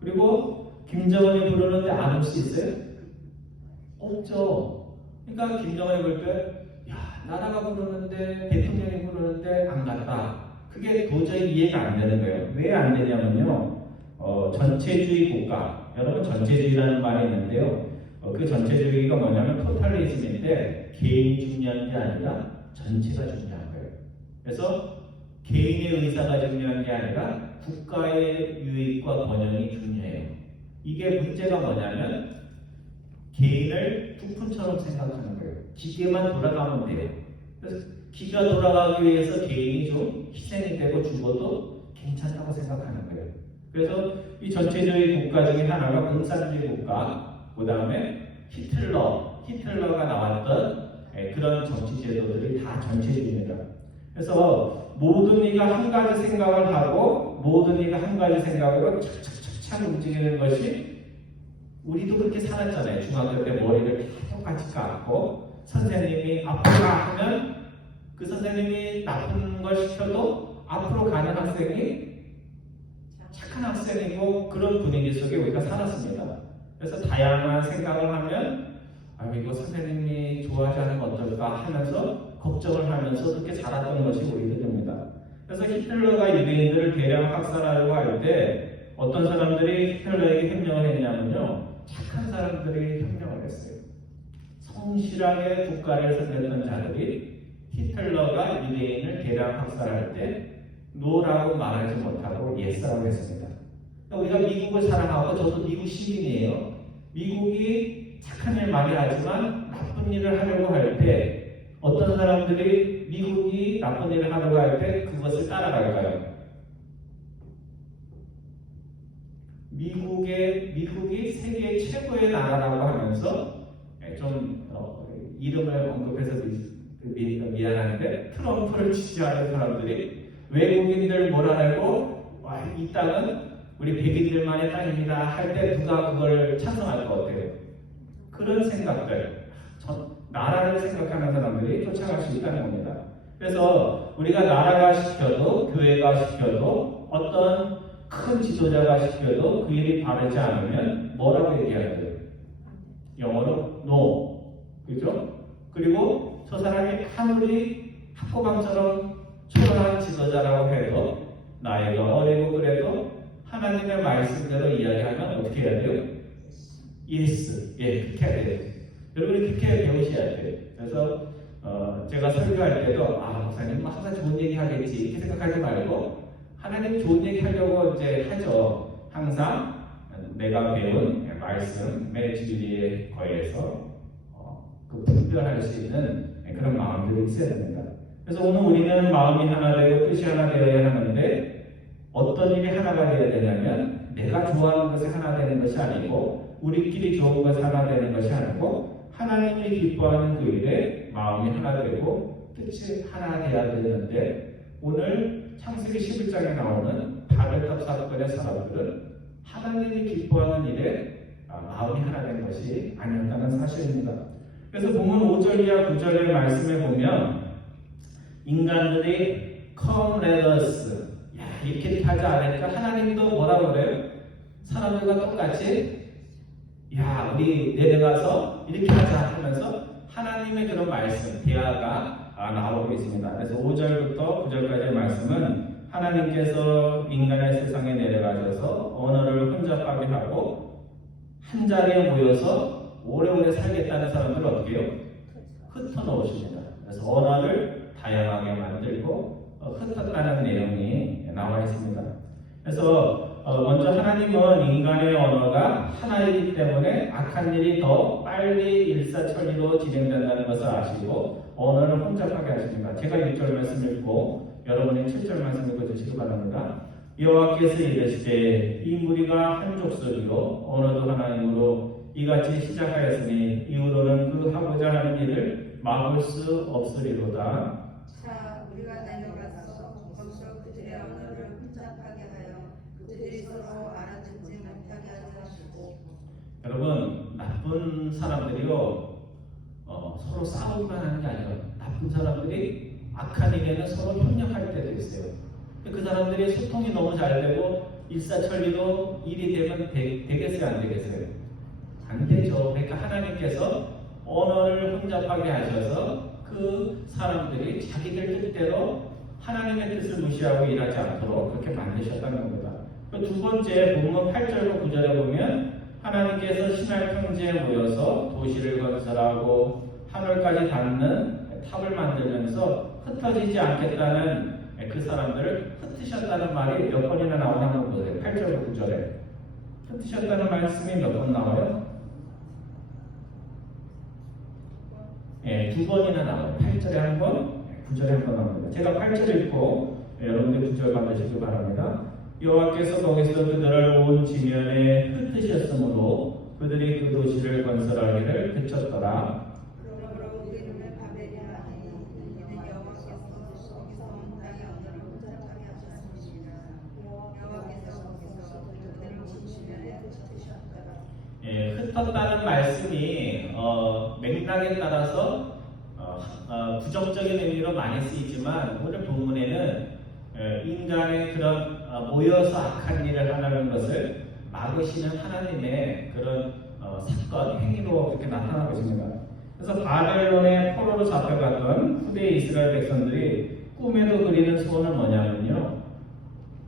그리고 김정은이 부르는데 안 올 수 있어요? 없죠. 그러니까 김정은이 부를 때 나라가 부르는데 대통령이 부르는데 안 갔다. 그게 도저히 이해가 안 되는 거예요. 왜 안 되냐면요. 전체주의 국가. 여러분 전체주의라는 말이 있는데요. 그 전체주의가 뭐냐면 토탈리즘인데 개인이 중요한 게 아니라 전체가 중요한 거예요. 그래서 개인의 의사가 중요한 게 아니라 국가의 유익과 번영이 중요해요. 이게 문제가 뭐냐면 개인을 부품처럼 생각하는 거예요. 기계만 돌아가면 돼요. 그래서 기가 돌아가기 위해서 개인이 좀 희생이 되고 죽어도 괜찮다고 생각하는 거예요. 그래서 이 전체주의 국가 중에 하나가 공산주의 국가, 그 다음에 히틀러가 나왔던 그런 정치 제도들이 다 전체주의입니다. 그래서 모든 이가 한 가지 생각을 하고 모든 이가 한 가지 생각으로 착착착착 움직이는 것이, 우리도 그렇게 살았잖아요. 중학교 때 머리를 똑같이 깎고 선생님이 앞으로 가 하면 그 선생님이 나쁜 걸 시켜도 앞으로 가는 학생이 착한 학생이고, 그런 분위기 속에 우리가 살았습니다. 그래서 다양한 생각을 하면 이거 선생님이 좋아하지 않으면 어떨까 하면서 걱정을 하면서 그렇게 자랐던 것이 우리들입니다. 그래서 히틀러가 유대인들을 대량 학살하려고 할 때 어떤 사람들이 히틀러에게 협력을 했냐면요, 착한 사람들이 협력을 했어요. 성실하게 국가를 섬겼던 자들이 히틀러가 유대인을 대량 학살할 때 노라고 말하지 못하고 예스라고 했습니다. 우리가 미국을 사랑하고, 저도 미국 시민이에요. 미국이 착한 일 많이 하지만 나쁜 일을 하려고 할 때 어떤 사람들이 미국이 나쁜 일을 하려고 할 때 그것을 따라갈까요? 미국이 세계 최고의 나라라고 하면서 좀 이름을 언급해서 미안한데 트럼프를 지지하는 사람들이 외국인들 몰아내고 이 땅은 우리 백인들만의 땅입니다 할 때 누가 그걸 찬성할 것 같아요? 그런 생각들, 나라를 생각하는 사람들이 사람들이 쫓아갈 수 있다는 겁니다. 그래서 우리가 나라가 시켜도 교회가 시켜도 어떤 큰 지도자가 시켜도 그 일이 바르지 않으면 뭐라고 얘기해야 돼요? 영어로 no. 그죠? 그리고 저 사람이 아무리 학고방처럼 초라한 지도자라고 해도 나이가 어리고 그래도 하나님의 말씀대로 이야기하면 어떻게 해야 돼요? Yes. 예, 그렇게 해야 돼요. 여러분이 그렇게 배우셔야 돼요. 그래서 제가 설교할 때도 목사님 항상 좋은 얘기 하겠지 이렇게 생각하지 말고 하나님 좋은 얘기 하려고 이제 하죠. 항상 내가 배운 말씀의 진리에 거해서 그 분별할 수 있는 그런 마음들이 있어야 됩니다. 그래서 오늘 우리는 마음이 하나 되고 뜻이 하나 되어야 하는데 어떤 일이 하나가 되어야 되냐면 내가 좋아하는 것이 하나 되는 것이 아니고 우리끼리 좋은 것이 하나 되는 것이 아니고 하나님이 기뻐하는 그 일에 마음이 하나 되고 뜻이 하나 되어야 되는데 오늘 창세기 11장에 나오는 바벨탑 사건의 사람들은 하나님이 기뻐하는 일에 마음이 하나 된 것이 아니었다는 사실입니다. 그래서 보면 5절 이하 9절의 말씀에 보면 인간들이 come let us 이렇게 하지 않으니까 하나님도 뭐라고 그래요? 사람들과 똑같이 우리 내려가서 이렇게 하자 하면서 하나님의 그런 말씀, 대화가 나오고 있습니다. 그래서 5절부터 9절까지의 말씀은 하나님께서 인간의 세상에 내려가셔서 언어를 혼잡하게 하고 한 자리에 모여서 오래오래 살겠다는 사람들을 어떻게 해요? 흩어놓으십니다. 그래서 언어를 다양하게 만들고 흩었다는 내용이 나와 있습니다. 그래서 먼저 하나님은 인간의 언어가 하나이기 때문에 악한 일이 더 빨리 일사천리로 진행된다는 것을 아시고 언어를 혼잡하게 하십니다. 제가 6절 말씀 읽고 여러분이 7절 말씀 읽어주시기 바랍니다. 여호와께서 이르시되 이 무리가 한 족속이요 언어도 하나님으로 이같이 시작하였으니 이후로는 그 하고자 하는 일을 막을 수 없으리로다. 자, 우리가 달려가서 거기서 그들의 언어를 혼잡하게 하여 그들이 서로 알아듣지 못하게 하시고. 여러분 나쁜 사람들이요 서로 싸우기만 하는 게 아니라 나쁜 사람들이 악한 일에는 서로 협력할 때도 있어요. 그 사람들이 소통이 너무 잘 되고 일사천리로 일이 되면 되겠어요, 안 되겠어요? 안 되죠. 그러니까 하나님께서 언어를 혼잡하게 하셔서 그 사람들이 자기들 뜻대로 하나님의 뜻을 무시하고 일하지 않도록 그렇게 만드셨다는 겁니다. 두 번째 본문 8절과 9절에 보면 하나님께서 시날 평지에 모여서 도시를 건설하고 하늘까지 닿는 탑을 만들면서 흩어지지 않겠다는 그 사람들을 흩으셨다는 말이 몇 번이나 나오나 한번 보세요. 8절과 9절에 흩으셨다는 말씀이 몇 번 나와요? 두 번이나 나와요. 8절에 한 번, 9절에 한 번 나옵니다. 제가 8절 읽고 여러분들 9절 받으시기 바랍니다. 여호와께서 거기서 그들을 온 지면에 흩으셨으므로 그들이 그 도시를 건설하기를 그쳤더라. 그러므로 우리 눈에 바벨이 하나니 이는 여호와께서 거기서 온 땅의 언어를 혼잡하게 하셨습니다. 여호와께서 거기서 그들을 온 지면에 흩으셨더라. 흩었다는 말씀이 맥락에 따라서 부정적인 의미로 많이 쓰이지만 오늘 본문에는 인간의 그런 모여서 악한 일을 하는 것을 막으시는 하나님의 그런 사건, 행위로 그렇게 나타나고 있습니다. 그래서 바벨론의 포로로 잡혀갔던 후대 이스라엘 백성들이 꿈에도 그리는 소원은 뭐냐면요,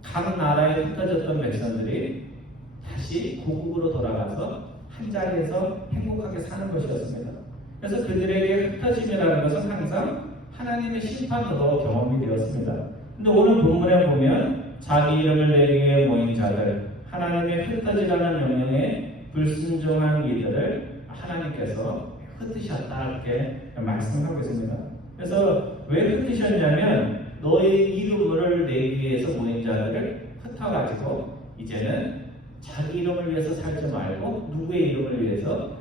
각 나라에 흩어졌던 백성들이 다시 고국으로 돌아가서 한 자리에서 행복하게 사는 것이었습니다. 그래서 그들에게 흩어짐이라는 것은 항상 하나님의 심판으로 경험이 되었습니다. 근데 오늘 본문에 보면 자기 이름을 내기 위해 모인 자들, 하나님의 흩어지라는 명령에 불순종한 이들을 하나님께서 흩으셨다 이렇게 말씀하고 있습니다. 그래서 왜 흩으셨냐면 너의 이름을 내기 위해서 모인 자들을 흩어가지고 이제는 자기 이름을 위해서 살지 말고 누구의 이름을 위해서?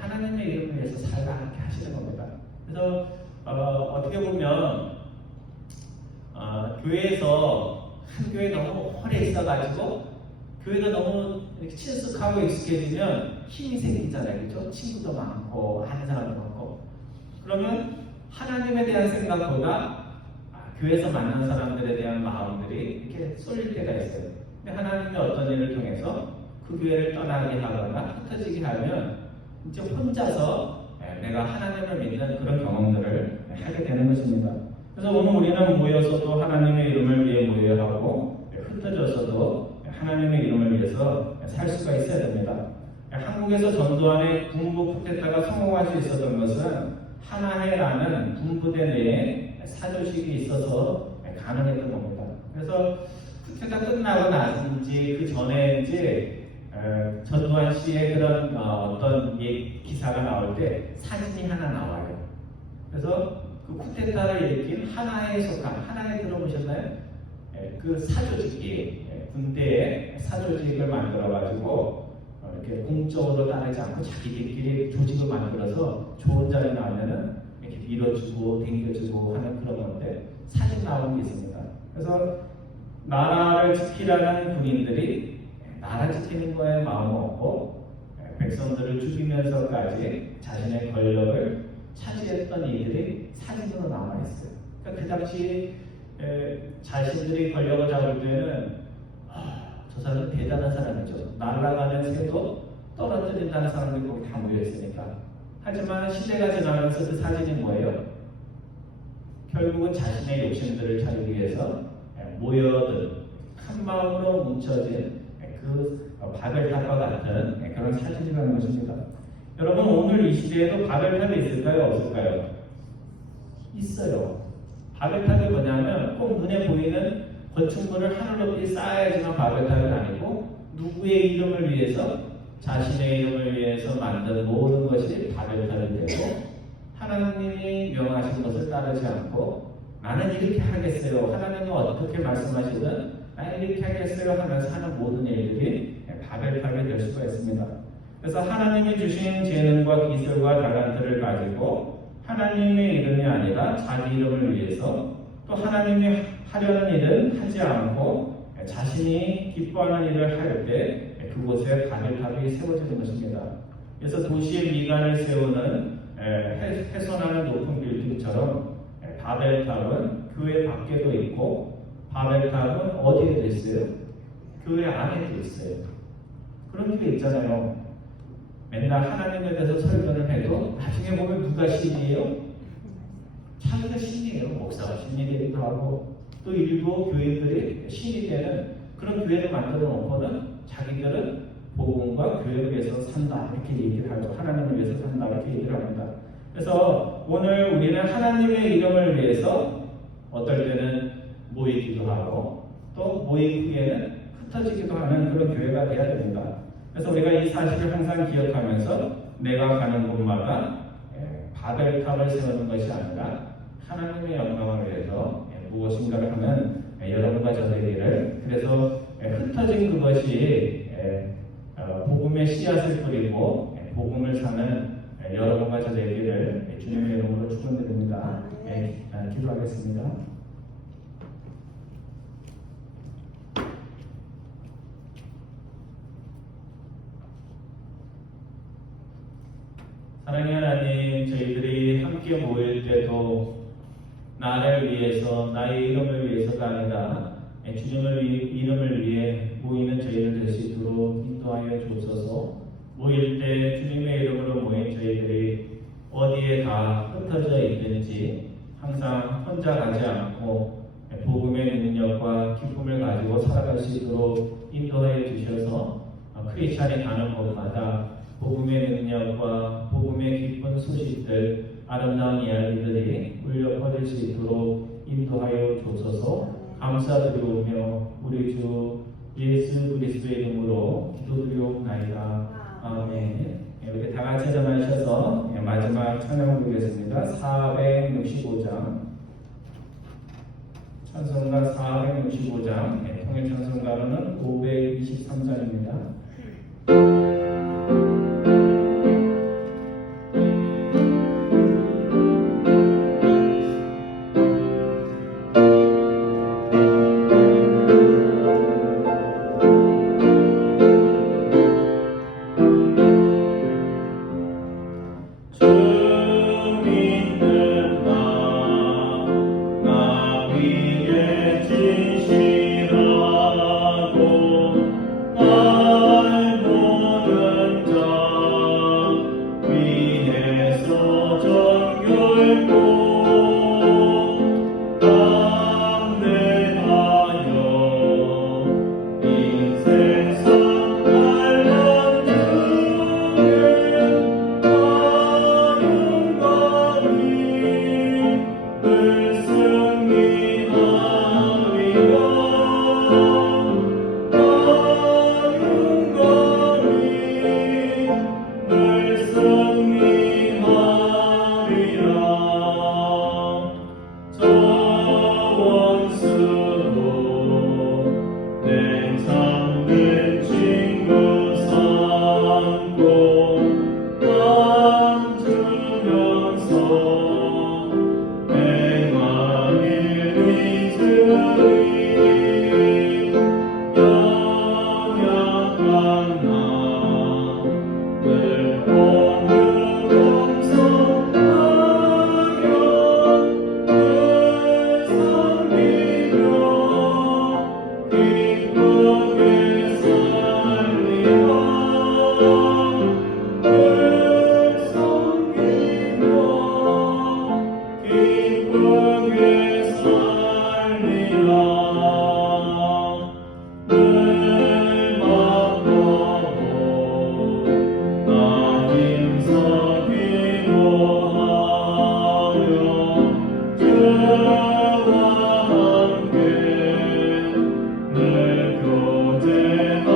하나님의 이름을 위해서 살라 이렇게 하시는 겁니다. 그래서 어떻게 보면 교회에서 한 교회 너무 오래 있어가지고 교회가 너무 이렇게 친숙하고 익숙해지면 힘이 생기잖아요, 그렇죠? 친구도 많고 아는 사람도 많고. 그러면 하나님에 대한 생각보다 교회에서 만난 사람들에 대한 마음들이 이렇게 쏠릴 때가 있어요. 근데 하나님이 어떤 일을 통해서 그 교회를 떠나게 하거나 흩어지게 하면 이제 혼자서 내가 하나님을 믿는 그런 경험들을 하게 되는 것입니다. 그래서 오늘 우리는 모여서도 하나님의 이름을 위해 모여야 하고 흩어져서도 하나님의 이름을 위해서 살 수가 있어야 됩니다. 한국에서 전두환의 군부 쿠데타가 성공할 수 있었던 것은 하나회라는 군부대 내에 사조직이 있어서 가능했던 겁니다. 그래서 쿠데타 끝나고 나서인지 그 전에인지 전두환 씨의 그런 어떤 기사가 나올 때 사진이 하나 나와요. 그래서 그 쿠데타를 일으킨 하나회에 속한, 하나회 들어보셨나요? 그 사조직이 군대에 사조직을 만들어가지고 이렇게 공적으로 따르지 않고 자기들끼리 조직을 만들어서 좋은 자리 나오면은 이렇게 밀어주고 당겨주고 하는 그런 건데 사진 나오는 게 있습니다. 그래서 나라를 지키라는 군인들이 나라 지키는 거에 마음 없고 백성들을 죽이면서까지 자신의 권력을 차지했던 이들이 사진으로 남아 있어요. 그러니까 그 당시 자신들이 권력을 잡을 때는 저 사람은 대단한 사람이죠. 날아가는 새도 떨어뜨린다는 사람들이 거기 다 모여있으니까. 하지만 시대가 지나면서 그 사진이 뭐예요? 결국은 자신의 욕심들을 차리기 위해서 모여든 한 마음으로 뭉쳐진 그 바벨탑과 같은 그런 사진이라는 것입니다. 여러분 오늘 이 시대에도 바벨탑이 있을까요? 없을까요? 있어요. 바벨탑이 뭐냐면 꼭 눈에 보이는 건축물을 하늘 높이 쌓아야지만 바벨탑이 아니고 누구의 이름을 위해서 자신의 이름을 위해서 만든 모든 것이 바벨탑이 되고 하나님이 명하신 것을 따르지 않고 나는 이렇게 하겠어요. 하나님은 어떻게 말씀하시든 나는 이렇게 하겠어요 하면서 하는 모든 일들이 바벨탑이 될 수가 있습니다. 그래서 하나님이 주신 재능과 기술과 달란트를 가지고 하나님의 이름이 아니라 자기 이름을 위해서 또 하나님이 하려는 일은 하지 않고 자신이 기뻐하는 일을 할 때 그곳에 바벨탑이 세워지는 것입니다. 그래서 도시의 미간을 세우는 훼손하는 높은 빌딩처럼 바벨탑은 교회 밖에도 있고 바벨탑은 어디에도 있어요? 교회 안에도 있어요. 그런 게 있잖아요. 맨날 하나님에 대해서 설교를 해도 나중에 보면 누가 신이에요? 자기가 신이에요. 목사가 신이 되기도 하고 또 일부 교인들이 신이 되는 그런 교회를 만들어 놓고는 자기들은 복음과 교회를 위해서 산다 이렇게 얘기를 하고 하나님을 위해서 산다 이렇게 얘기를 합니다. 그래서 오늘 우리는 하나님의 이름을 위해서 어떨 때는 모이기도 하고 또 모인 후에는 흩어지기도 하는 그런 교회가 되어야 됩니다. 그래서 우리가 이 사실을 항상 기억하면서 내가 가는 곳마다 바벨탑을 세우는 것이 아니라 하나님의 영광을 위해서 무엇인가를 하는 여러분과 저 되기를, 그래서 흩어진 그것이 복음의 씨앗을 뿌리고 복음을 사는 여러분과 저 되기를 주님의 이름으로 축원드립니다. 기도하겠습니다. 사랑의 하나님, 저희들이 함께 모일 때도 나를 위해서, 나의 이름을 위해서가 아니라 주님의 이름을 위해 모이는 저희를 될 수 있도록 인도하여 주옵소서. 모일 때 주님의 이름으로 모인 저희들이 어디에 다 흩어져 있든지 항상 혼자 가지 않고 복음의 능력과 기쁨을 가지고 살아갈 수 있도록 인도하여 주셔서 크리스찬이 가는 곳마다 복음의 능력과 복음의 기쁜 소식들, 아름다운 이야기들이 울려 퍼질 수 있도록 인도하여 주소서. 감사드리오며 우리 주 예수 그리스도의 이름으로 기도드리옵나이다. 아멘. 우리 다 같이 일어나셔서 마지막 찬양 부르겠습니다. 465장 찬송가 465장 통일 찬송가로는 523장입니다. 주 믿는 마음 기쁘게 살리라. 늘 바라보고 나 힘써 기도하며 주와 함께 늘 교제하리라.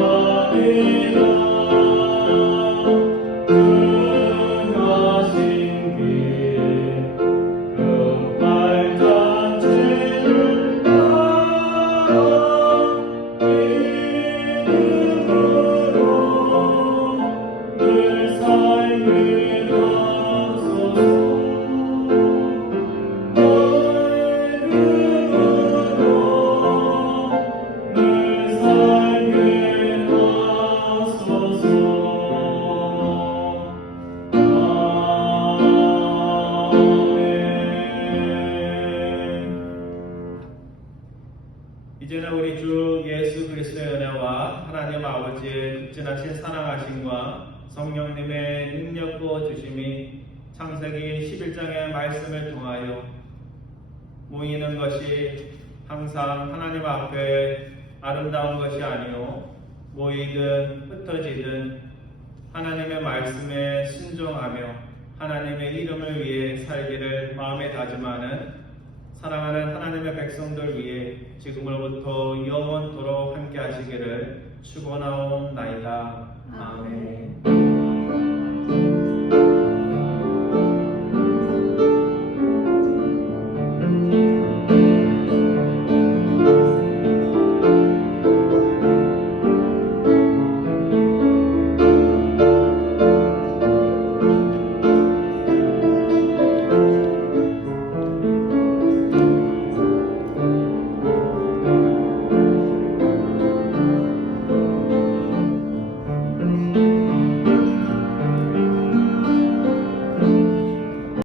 그가신 길에 그 발자취를 따라 믿음으로 늘 살게 하소서. 너의 믿음으로 늘 살게 하소서. 이제는 우리 주 예수 그리스도의 은혜와 하나님 아버지의 극진하신 사랑하심과 성령님의 능력 부어주심이 창세기 11장의 말씀을 통하여 모이는 것이 항상 하나님 앞에 아름다운 것이 아니요 모이든 흩어지든 하나님의 말씀에 순종하며 하나님의 이름을 위해 살기를 마음에 다짐하는 사랑하는 하나님의 백성들 위해 지금으로부터 영원토록 함께 하시기를 축원하옵나이다. 아멘.